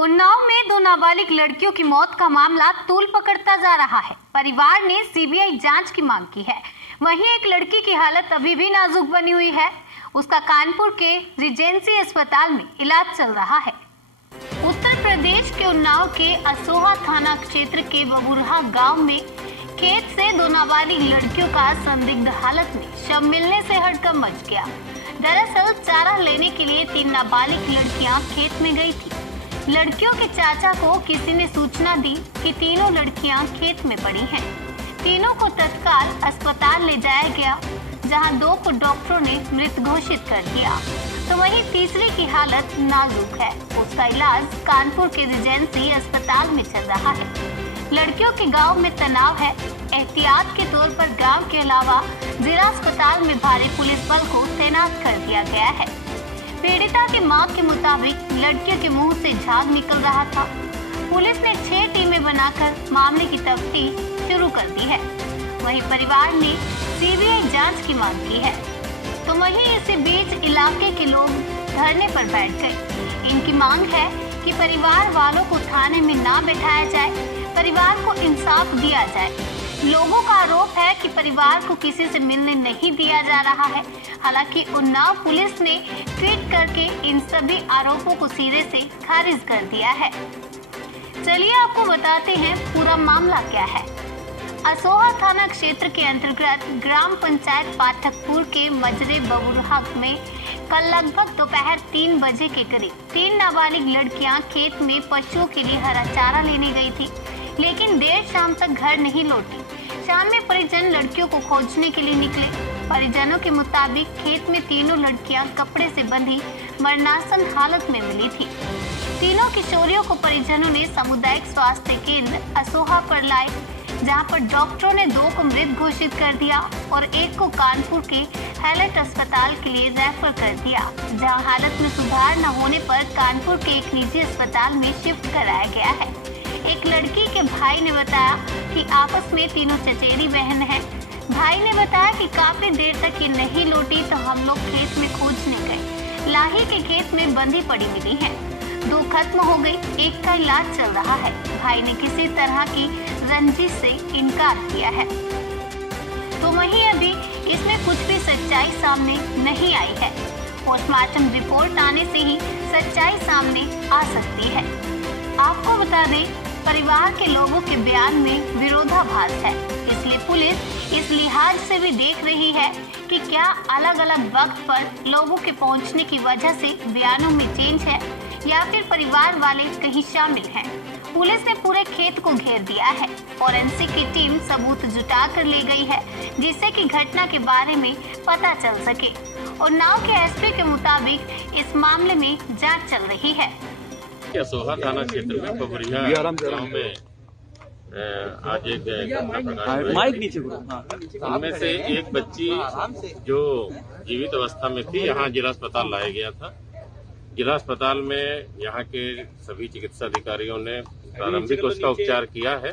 उन्नाव में दो नाबालिग लड़कियों की मौत का मामला तूल पकड़ता जा रहा है। परिवार ने सीबीआई जांच की मांग की है। वहीं एक लड़की की हालत अभी भी नाजुक बनी हुई है। उसका कानपुर के रिजेंसी अस्पताल में इलाज चल रहा है। उत्तर प्रदेश के उन्नाव के असोहा थाना क्षेत्र के बबुरहा गांव में खेत से दो नाबालिग लड़कियों का संदिग्ध हालत में शव मिलने से हड़कंप मच गया। दरअसल चारा लेने के लिए 3 नाबालिग लड़कियां खेत में गई थी। लड़कियों के चाचा को किसी ने सूचना दी कि तीनों लड़कियां खेत में पड़ी हैं। तीनों को तत्काल अस्पताल ले जाया गया, जहां 2 को डॉक्टरों ने मृत घोषित कर दिया, तो वहीं तीसरी की हालत नाजुक है। उसका इलाज कानपुर के रिजेंसी अस्पताल में चल रहा है। लड़कियों के गांव में तनाव है। एहतियात के तौर पर गांव के अलावा जिला अस्पताल में भारी पुलिस बल को तैनात कर दिया गया है। पीड़िता की मां के मुताबिक लड़कियों के मुंह से झाग निकल रहा था। पुलिस ने 6 टीमें बनाकर मामले की तफ्तीश शुरू कर दी है। वहीं परिवार ने सीबीआई जांच की मांग की है, तो वहीं इसी बीच इलाके के लोग धरने पर बैठ गए। इनकी मांग है कि परिवार वालों को थाने में ना बैठाया जाए, परिवार को इंसाफ दिया जाए। लोगों का आरोप है कि परिवार को किसी से मिलने नहीं दिया जा रहा है। हालांकि उन्नाव पुलिस ने ट्वीट करके इन सभी आरोपों को सिरे से खारिज कर दिया है। चलिए आपको बताते हैं पूरा मामला क्या है। असोहा थाना क्षेत्र के अंतर्गत ग्राम पंचायत पाठकपुर के मजरे बबुरहा में कल लगभग दोपहर 3 बजे के करीब 3 नाबालिग लड़कियां खेत में पशुओं के लिए हरा चारा लेने गई थी, लेकिन देर शाम तक घर नहीं लौटी। शाम में परिजन लड़कियों को खोजने के लिए निकले। परिजनों के मुताबिक खेत में तीनों लड़कियां कपड़े से बंधी मरणासन हालत में मिली थी। तीनों किशोरियों को परिजनों ने सामुदायिक स्वास्थ्य केंद्र असोहा पर लाए, जहां पर डॉक्टरों ने 2 को मृत घोषित कर दिया और 1 को कानपुर के हैलट अस्पताल के लिए रेफर कर दिया, जहां हालत में सुधार न होने पर कानपुर के एक निजी अस्पताल में शिफ्ट कराया गया है। एक लड़की के भाई ने बताया कि आपस में तीनों चचेरी बहन हैं। भाई ने बताया कि काफी देर तक ये नहीं लौटी, तो हम लोग खेत में खोजने गए। लाही के खेत में बंधी पड़ी मिली है। 2 खत्म हो गई, 1 का इलाज चल रहा है। भाई ने किसी तरह की रंजिश से इनकार किया है, तो वहीं अभी इसमें कुछ भी सच्चाई सामने नहीं आई है। पोस्टमार्टम रिपोर्ट आने से ही सच्चाई सामने आ सकती है। आपको बता दें, परिवार के लोगों के बयान में विरोधाभास है, इसलिए पुलिस इस लिहाज से भी देख रही है कि क्या अलग अलग वक्त पर लोगों के पहुंचने की वजह से बयानों में चेंज है या फिर परिवार वाले कहीं शामिल हैं। पुलिस ने पूरे खेत को घेर दिया है। फॉरेंसिक की टीम सबूत जुटा कर ले गई है, जिससे कि घटना के बारे में पता चल सके। उन्नाव के एसपी के मुताबिक इस मामले में जांच चल रही है। असोहा थाना क्षेत्र में बबुरिया गांव में आज एक उनमें से एक बच्ची जो जीवित अवस्था में थी, यहाँ जिला अस्पताल लाया गया था। जिला अस्पताल में यहाँ के सभी चिकित्सा अधिकारियों ने प्रारंभिक उसका उपचार किया है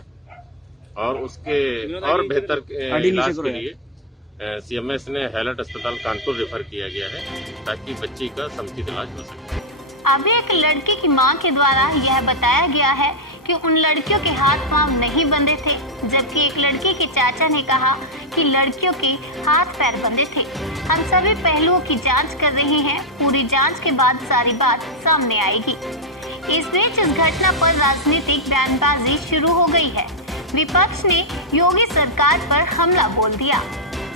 और उसके और बेहतर इलाज के लिए सीएमएस ने हैलट अस्पताल कानपुर रेफर किया गया है, ताकि बच्ची का समुचित इलाज हो सके। अभी एक लड़की की मां के द्वारा यह बताया गया है कि उन लड़कियों के हाथ पांव नहीं बंधे थे, जबकि एक लड़की के चाचा ने कहा कि लड़कियों के हाथ पैर बंधे थे। हम सभी पहलुओं की जांच कर रहे हैं। पूरी जांच के बाद सारी बात सामने आएगी। इस बीच इस घटना पर राजनीतिक बयानबाजी शुरू हो गई है। विपक्ष ने योगी सरकार पर हमला बोल दिया।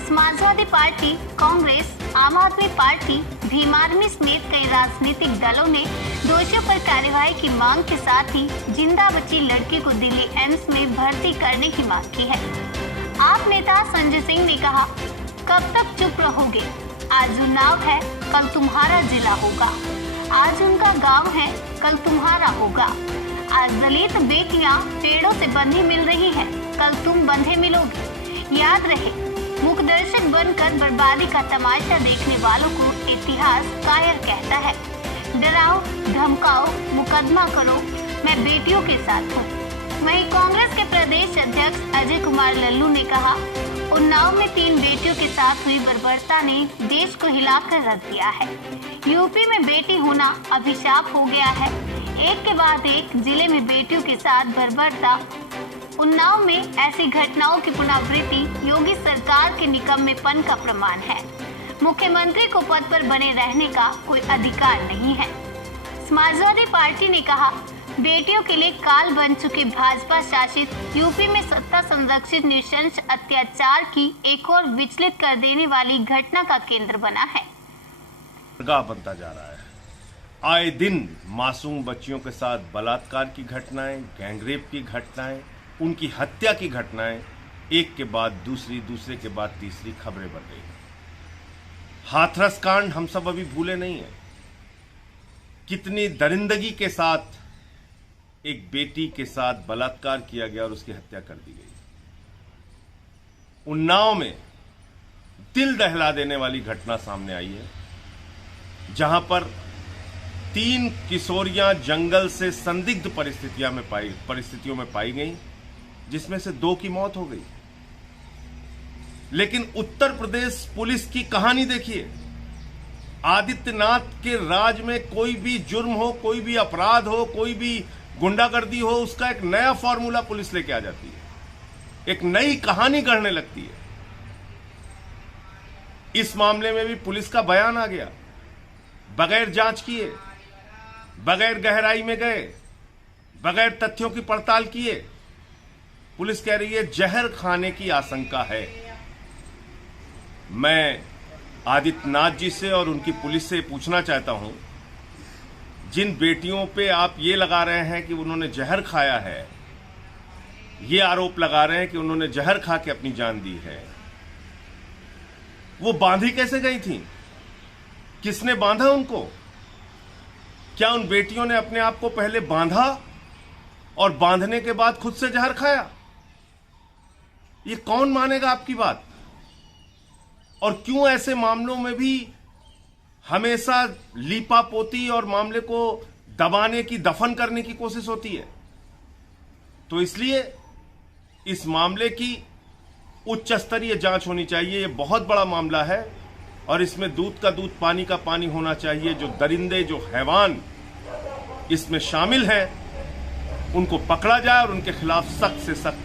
समाजवादी पार्टी, कांग्रेस, आम आदमी पार्टी, भीम आर्मी समेत कई राजनीतिक दलों ने दोषियों पर कार्यवाही की मांग के साथ ही जिंदा बची लड़की को दिल्ली एम्स में भर्ती करने की मांग की है। आप नेता संजय सिंह ने कहा, कब तक चुप रहोगे? आज उन्नाव है, कल तुम्हारा जिला होगा। आज उनका गांव है, कल तुम्हारा होगा। आज दलित बेटियां पेड़ों से बंधी मिल रही हैं, कल तुम बंधे मिलोगे। याद रहे, मुखदर्शक बनकर बर्बादी का तमाशा देखने वालों को इतिहास कायर कहता है। डराओ, धमकाओ, मुकदमा करो, मैं बेटियों के साथ हूँ। वहीं कांग्रेस के प्रदेश अध्यक्ष अजय कुमार लल्लू ने कहा, उन्नाव में 3 बेटियों के साथ हुई बर्बरता ने देश को हिलाकर रख दिया है। यूपी में बेटी होना अभिशाप हो गया है। एक के बाद एक जिले में बेटियों के साथ बर्बरता। उन्नाव में ऐसी घटनाओं की पुनरावृत्ति योगी सरकार के निकम्मेपन का प्रमाण है। मुख्यमंत्री को पद पर बने रहने का कोई अधिकार नहीं है। समाजवादी पार्टी ने कहा, बेटियों के लिए काल बन चुके भाजपा शासित यूपी में सत्ता संरक्षित नृशंस अत्याचार की एक और विचलित कर देने वाली घटना का केंद्र बना है। बनता जा रहा है। आए दिन मासूम बच्चियों के साथ बलात्कार की घटनाएं, गैंगरेप की घटनाएं, उनकी हत्या की घटनाएं एक के बाद दूसरी, दूसरे के बाद तीसरी खबरें बढ़ गई। हाथरस कांड हम सब अभी भूले नहीं है। कितनी दरिंदगी के साथ एक बेटी के साथ बलात्कार किया गया और उसकी हत्या कर दी गई। उन्नाव में दिल दहला देने वाली घटना सामने आई है, जहां पर 3 किशोरियां जंगल से संदिग्ध परिस्थितियों में पाई गई, जिसमें से 2 की मौत हो गई। लेकिन उत्तर प्रदेश पुलिस की कहानी देखिए। आदित्यनाथ के राज में कोई भी जुर्म हो, कोई भी अपराध हो, कोई भी गुंडागर्दी हो, उसका एक नया फॉर्मूला पुलिस लेके आ जाती है, एक नई कहानी गढ़ने लगती है। इस मामले में भी पुलिस का बयान आ गया, बगैर जांच किए, बगैर गहराई में गए, बगैर तथ्यों की पड़ताल किए पुलिस कह रही है जहर खाने की आशंका है। मैं आदित्यनाथ जी से और उनकी पुलिस से पूछना चाहता हूं, जिन बेटियों पे आप ये लगा रहे हैं कि उन्होंने जहर खाया है, ये आरोप लगा रहे हैं कि उन्होंने जहर खा के अपनी जान दी है, वो बांधी कैसे गई थी? किसने बांधा उनको? क्या उन बेटियों ने अपने आप को पहले बांधा और बांधने के बाद खुद से जहर खाया? ये कौन मानेगा आपकी बात? और क्यों ऐसे मामलों में भी हमेशा लीपापोती और मामले को दबाने की, दफन करने की कोशिश होती है? तो इसलिए इस मामले की उच्च स्तरीय जांच होनी चाहिए। ये बहुत बड़ा मामला है और इसमें दूध का दूध, पानी का पानी होना चाहिए। जो दरिंदे, जो हैवान इसमें शामिल हैं, उनको पकड़ा जाए और उनके खिलाफ सख्त से सख्त